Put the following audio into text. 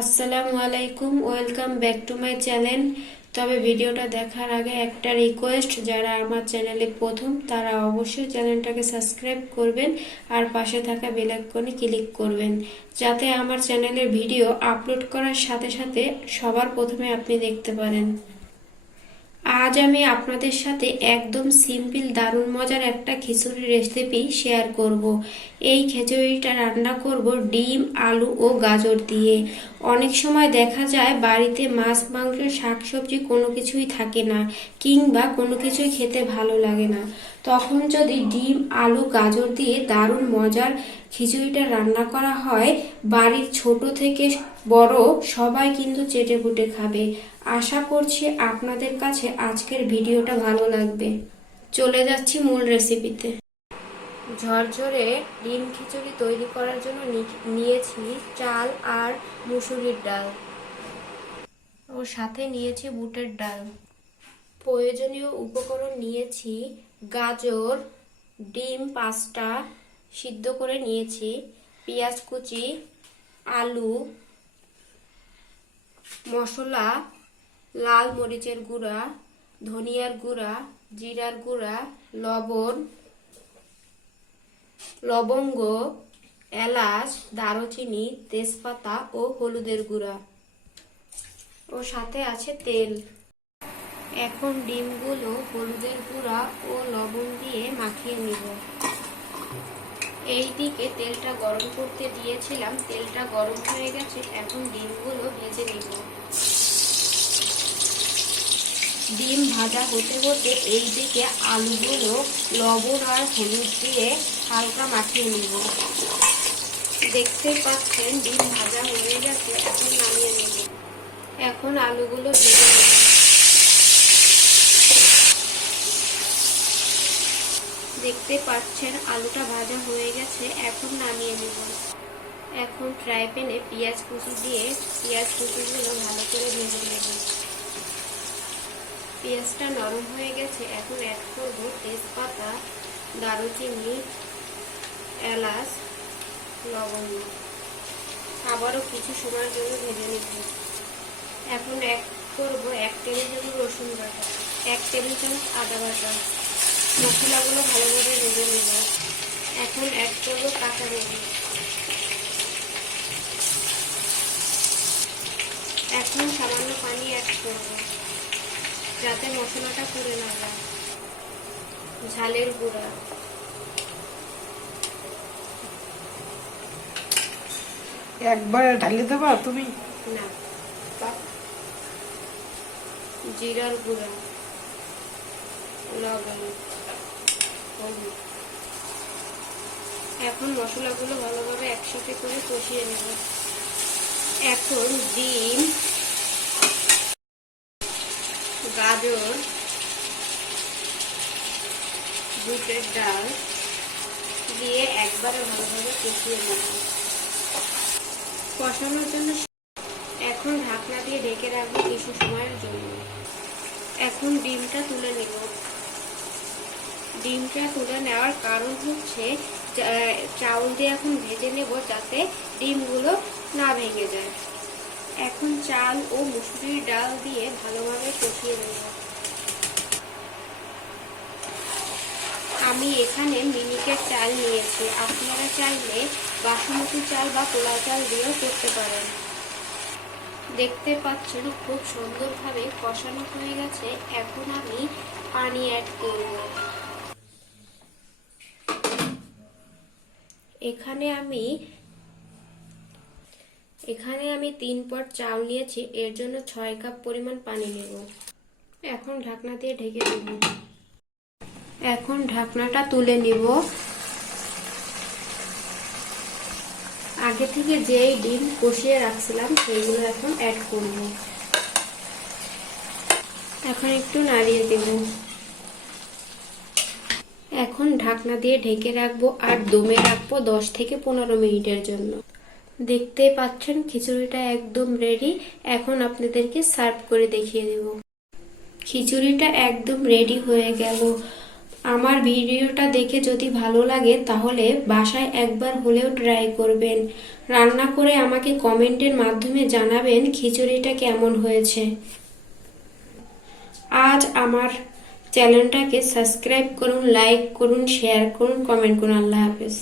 আসসালামু আলাইকুম, welcome back to my channel. তবে ভিডিওটা দেখার আগে একটা রিকোয়েস্ট যারা আমার চ্যানেলে প্রথম, তারা অবশ্যই চ্যানেলটাকে সাবস্ক্রাইব করবেন আর পাশে থাকা বেল আইকনে ক্লিক করবেন, যাতে আমার চ্যানেলের ভিডিও আপলোড করার সাথে সাথে সবার প্রথমে আপনি দেখতে পারেন। আজ আমি আপনাদের সাথে একদম সিম্পল, দারুণ, মজার একটা খিচুড়ি রেসিপি শেয়ার করব। এই খিচুড়িটা রান্না করব ডিম, আলু ও গাজর দিয়ে অনেক সময় দেখা যায় বাড়িতে মাছ মাংস শাকসবজি কোনো কিছুই থাকে না, কিংবা কোনো কিছুই খেতে ভালো লাগে না তখন যদি ডিম, আলু, গাজর দিয়ে দারুণ মজার খিচুড়িটা রান্না করা হয়, বাড়ির ছোট থেকে বড় সবাই কিন্তু চেটে পুটে খাবে। আশা করছি আপনাদের কাছে আজকের ভিডিওটা ভালো লাগবে। চলে যাচ্ছি মূল রেসিপিতে। ঝরঝরে ডিম খিচুড়ি তৈরি করার জন্য নিয়েছি চাল আর মুসুরির ডাল। ও সাথে নিয়েছি বুটের ডাল। প্রয়োজনীয় উপকরণ নিয়েছি গাজর, ডিম পাঁচটা সিদ্ধ করে নিয়েছি, পেঁয়াজ কুচি, আলু, মশলা, লাল মরিচের গুঁড়া, ধনিয়ার গুঁড়া, জিরার গুঁড়া, লবণ, লবঙ্গ, এলাচ, দারুচিনি, তেজপাতা ও হলুদের গুঁড়া। ও সাথে আছে তেল। এখন ডিমগুলো হলুদের গুঁড়া ও লবণ দিয়ে মাখিয়ে নিব। এই দিকে তেলটা গরম করতে দিয়েছিলাম, তেলটা গরম হয়ে গেছে, এখন ডিমগুলো ভেজে নিব। ডিম ভাজা হতে হতে এই দিকে আলুগুলো লবণ আর হলুদ দিয়ে হালকা মাখিয়ে নিব। দেখতে পাচ্ছেন, ডিম ভাজা হয়ে গেছে, এখন নামিয়ে নেব। এখন আলুগুলো ভেজে নেব। দেখতে পাচ্ছেন, আলুটা ভাজা হয়ে গেছে, এখন নামিয়ে নেব। এখন ফ্রাই প্যানে পেঁয়াজ কুচি দিয়ে পেঁয়াজ কুচিগুলো ভালো করে ভেজে নেব। পেঁয়াজটা নরম হয়ে গেছে, এখন অ্যাড করব তেজপাতা, দারুচিনি, এলাচ লবঙ্গ আবারও কিছু সময়ের জন্য ভেজে নিব। এখন এক করব এক টেবিল চামচ রসুন বাটা, এক টেবিল চামচ আদা বাটা। মশলাগুলো ভালোভাবে ভেজে নেব। এখন অ্যাড করব কাঁচা মরিচ এখন সামান্য পানি অ্যাড করব যাতে মশলাটা পুড়ে না যায়। ঝালের গুঁড়া। একবারে ঢালি দেবা তুমি? না। জিরার গুঁড়া। লবণ। এখন মশলাগুলো ভালোভাবে একসাথে করে কষিয়ে নেব। এখন ডিম, গাজর বুটের ডাল দিয়ে একবারে ভালোভাবে কষিয়ে নেব। কষানোর জন্য এখন ঢাকনা দিয়ে ঢেকে রাখব কিছু সময়ের জন্য। এখন ডিমটা তুলে নেব। ডিমটা তুলে নেওয়ার কারণ হচ্ছে চাউল দিয়ে এখন ভেজে নেব যাতে ডিমগুলো না ভেঙে যায়। এখন চাল ও মুসুরির ডাল দিয়ে ভালোভাবে কষিয়ে নেব। আমি এখানে মিনিকেট চাল নিয়েছি। আপনারা চাইলে বাসমতি চাল বা পোলাও চাল দিয়েও করতে পারেন। দেখতে পাচ্ছেন খুব সুন্দরভাবে কষানো হয়ে গেছে। এখন আমি পানি অ্যাড করব। এখানে আমি এখানে আমি তিন পট চাল নিয়েছি, এর জন্য ছয় কাপ পরিমাণ পানি নেব। এখন ঢাকনা দিয়ে ঢেকে দেব। এখন ঢাকনাটা তুলে নিব। আগে থেকে যেই ডিম কষিয়ে রাখছিলাম, সেইগুলো এখন অ্যাড করব। এখন একটু নাড়িয়ে দেব। এখন ঢাকনা দিয়ে ঢেকে রাখব আর দমে রাখব দশ থেকে পনেরো মিনিটের জন্য। দেখতে পাচ্ছেন, খিচুড়িটা একদম রেডি এখন আপনাদেরকে সার্ভ করে দেখিয়ে দেব। খিচুড়িটা একদম রেডি হয়ে গেল। আমার ভিডিওটা দেখে যদি ভালো লাগে, তাহলে বাসায় একবার হলেও ট্রাই করবেন। রান্না করে আমাকে কমেন্টের মাধ্যমে জানাবেন খিচুড়িটা কেমন হয়েছে। আজ আমার চ্যানেলটাকে সাবস্ক্রাইব করুন লাইক করুন শেয়ার করুন কমেন্ট করুন। আল্লাহ হাফেজ।